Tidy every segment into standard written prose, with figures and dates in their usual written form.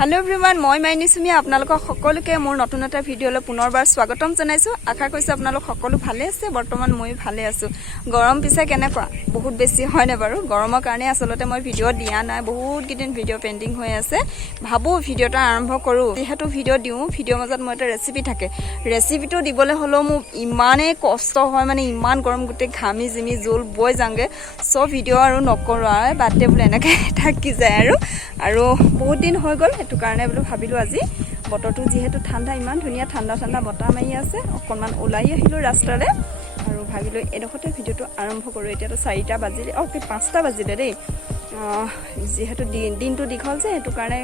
hello everyone মই মাইনিসুমি আপোনালোক সকলোকে মোৰ নতুন এটা ভিডিঅলৈ পুনৰবাৰ স্বাগতম জনাইছো আশা কৰিছো আপোনালোক সকলো ভালে আছে বৰ্তমান মই ভালে আছো গৰম পিছে কেনেকুৱা বহুত বেছি হয় না বাৰু গৰমৰ কাৰণে আসলতে মই ভিডিঅ দিয়া নাই বহুত কিদিন ভিডিঅ পেন্ডিং হৈ আছে ভাবো ভিডিঅটা আৰম্ভ কৰো যেহেতু ভিডিঅ দিও ভিডিঅ মাজত মই এটা ৰেচিপি থাকে ৰেচিপিটো দিবলৈ হলো মোৰ ইমানে কষ্ট হয় মানে ইমান গৰম গুটে ঘামি জিমি জোল বৈ যাংগে সব ভিডিঅ আৰু নকৰো আৰু বাদে বলে এনেকে থাকি যায় আৰু বহুত দিন হৈ গল এটো কাৰণে বলো ভাবিলো আজি বতৰটো যেহেতু ঠাণ্ডা ইমান ধুনিয়া ঠাণ্ডা ঠাণ্ডা বতাহ মাৰি আছে অকনমান ওলাই আহিলো ৰাস্তালে আৰু ভাবিলো এডখতে ভিডিঅটো আৰম্ভ কৰো এতিয়াটো 4টা বাজিলে ওকে 5টা বাজিলে দেই যেহেতু দিনটো দীঘল যে এটো কাৰণে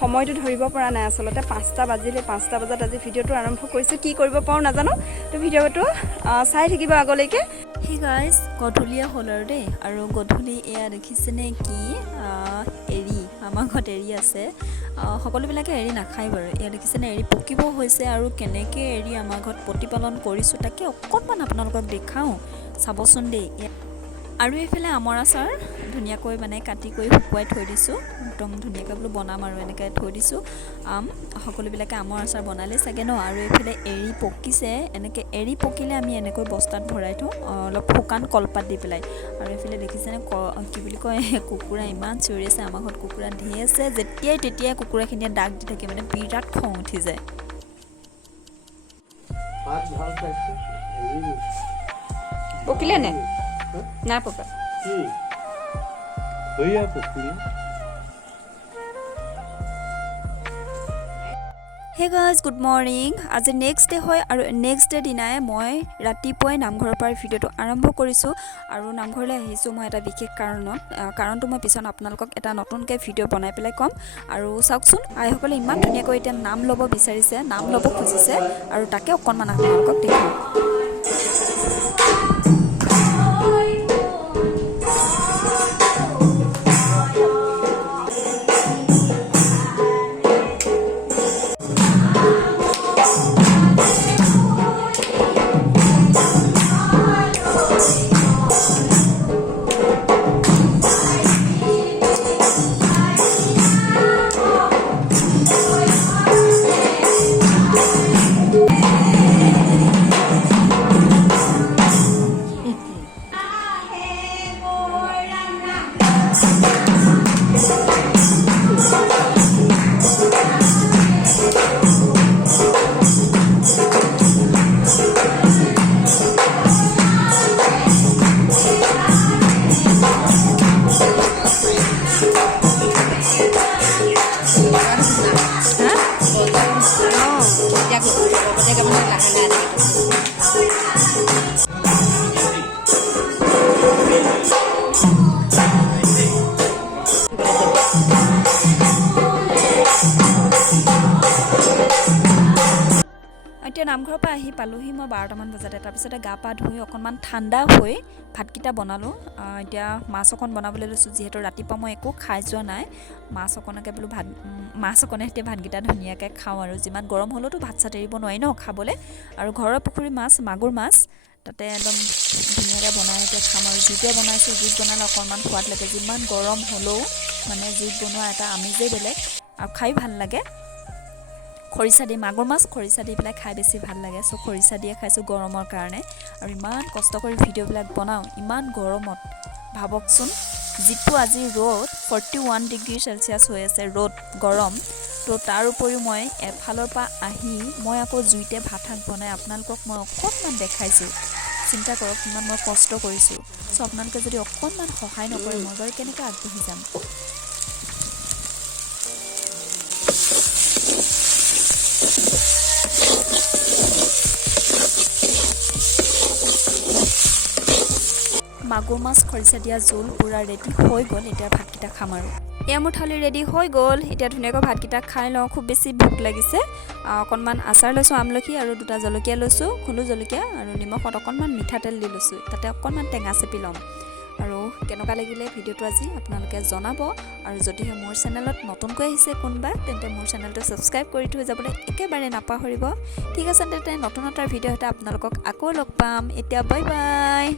সময়টো ধৰিব পৰা নাই আসলতে 5টা বাজিলে 5টা বজাত আজি ভিডিঅটো আৰম্ভ কৰিছো কি কৰিব পাও নাজানো তো ভিডিঅটো চাই থাকিব আগলৈকে হে গাইস গধুলিয়া হলৰ দে আৰু গধুলি এয়া দেখিছেনে কি এৰি আমাৰ ঘৰত এৰি আছে সকলোবিলাকে এৰি নাখায় বাৰু এয়া দেখিছেনে এৰি পকিব হৈছে আৰু কেনেকে এৰি আমাৰ ঘৰত প্ৰতিপালন কৰিছো তাকে অকণমান আপোনালোকক দেখাও চাবচোন দে আৰু এফালে আমৰ আচাৰ ধুনিয়াকৈ মানে কাটি কৰি শুকুৱাই থৈ দিছো একদম ধুনিয়াকৈ বলো বনাম আৰু এনেকৈ থৈ দিছো সকলোবিলাকে আমৰ আচাৰ বনালে চাগে ন আৰু এফালে এৰি পকিছে এনেকৈ এৰি পকিলে আমি এনেকৈ বস্তাত ভৰাই থওঁ অলপ শুকান কলপাত দি পেলাই আৰু এফালে দেখিছেনে কি বুলি কয় কুকুৰা ইমান চিঞৰি আছে আমাৰ ঘৰত কুকুৰা ঢেৰ আছে যেতিয়াই তেতিয়াই কুকুৰাখিনিয়ে ডাক দি থাকে মানে বিৰাট খং উঠি যায় পকিলে নে না পকা হইয়া পকিলে হে গাইজ গুড মৰ্নিং আজি নেক্সট ডে হয় আৰু নেক্সট ডে দিনাই মই ৰাতিপুৱাই নামঘৰৰ পৰা ভিডিঅ'টো আৰম্ভ কৰিছোঁ আৰু নামঘৰলৈ আহিছোঁ মই এটা বিশেষ কাৰণটো মই পিছত আপোনালোকক এটা নতুনকৈ ভিডিঅ' বনাই পেলাই ক'ম আৰু চাওকচোন আইসকলে ইমান ধুনীয়াকৈ এতিয়া নাম ল'ব বিচাৰিছে নাম ল'ব খুজিছে আৰু তাকে অকণমান আপোনালোকক দেখাওঁ এতিয়া নামঘৰৰ পৰা আহি পালোহি মই 12টামান বজাতে তাৰপিছতে গা পা ধুই অকণমান ঠাণ্ডা হৈ ভাতকেইটা বনালোঁ এতিয়া মাছ অকণ বনাবলৈ লৈছোঁ যিহেতু ৰাতিপুৱা মই একো খাই যোৱা নাই মাছ অকণকে বোলো মাছ অকণে সৈতে ভাতকেইটা ধুনীয়াকৈ খাওঁ আৰু যিমান গৰম হ'লেওতো ভাত চাত এৰিব নোৱাৰি ন খাবলৈ আৰু ঘৰৰ পুখুৰী মাছ মাগুৰ মাছ তাতে একদম ধুনীয়াকৈ বনাই এতিয়া খাম আৰু জুইতে বনাইছোঁ জুইত বনালে অকণমান সোৱাদ লাগে যিমান গৰম হ'লেও মানে জুইত বনোৱা এটা আমেজেই বেলেগ আৰু খাই ভাল লাগে খৰিচা দি মাগুৰ মাছ খৰিচা দি পেলাই খাই বেছি ভাল লাগে চ' খৰিচা দিয়ে খাইছোঁ গৰমৰ কাৰণে আৰু ইমান কষ্ট কৰি ভিডিঅ'বিলাক বনাওঁ ইমান গৰমত ভাবকচোন যিটো আজি ৰ'দ 41 ডিগ্ৰী চেলচিয়াছ হৈ আছে ৰ'দ গৰম তো তাৰ উপৰিও মই এফালৰ পৰা আহি মই আকৌ জুইতে ভাত বনাই আপোনালোকক মই অকণমান দেখাইছোঁ চিন্তা কৰক কিমান মই কষ্ট কৰিছোঁ চ' আপোনালোকে যদি অকণমান সহায় নকৰে মই বাৰু কেনেকৈ আগবাঢ়ি যাম মাগুৰ মাছ খৰিচা দিয়া জোল পুৰা ৰেডি হৈ গ'ল এতিয়া ভাতকেইটা খাম আৰু এয়া মোৰ থালি ৰেডি হৈ গ'ল এতিয়া ধুনীয়াকৈ ভাতকেইটা খাই লওঁ খুব বেছি ভোক লাগিছে অকণমান আচাৰ লৈছোঁ আমলখি আৰু 2টা জলকীয়া লৈছোঁ খুলো জলকীয়া আৰু নিমখত অকণমান মিঠাতেল দি লৈছোঁ তাতে অকণমান টেঙা চেপি ল'ম আৰু কেনেকুৱা লাগিলে ভিডিঅ'টো আজি আপোনালোকে জনাব আৰু যদিহে মোৰ চেনেলত নতুনকৈ আহিছে কোনবা তেন্তে মোৰ চেনেলটো ছাবস্ক্ৰাইব কৰি থৈ যাবলৈ একেবাৰে নাপাহৰিব ঠিক আছে তেন্তে নতুন এটা ভিডিঅ' এটা আপোনালোকক আকৌ লগ পাম এতিয়া বাই বাই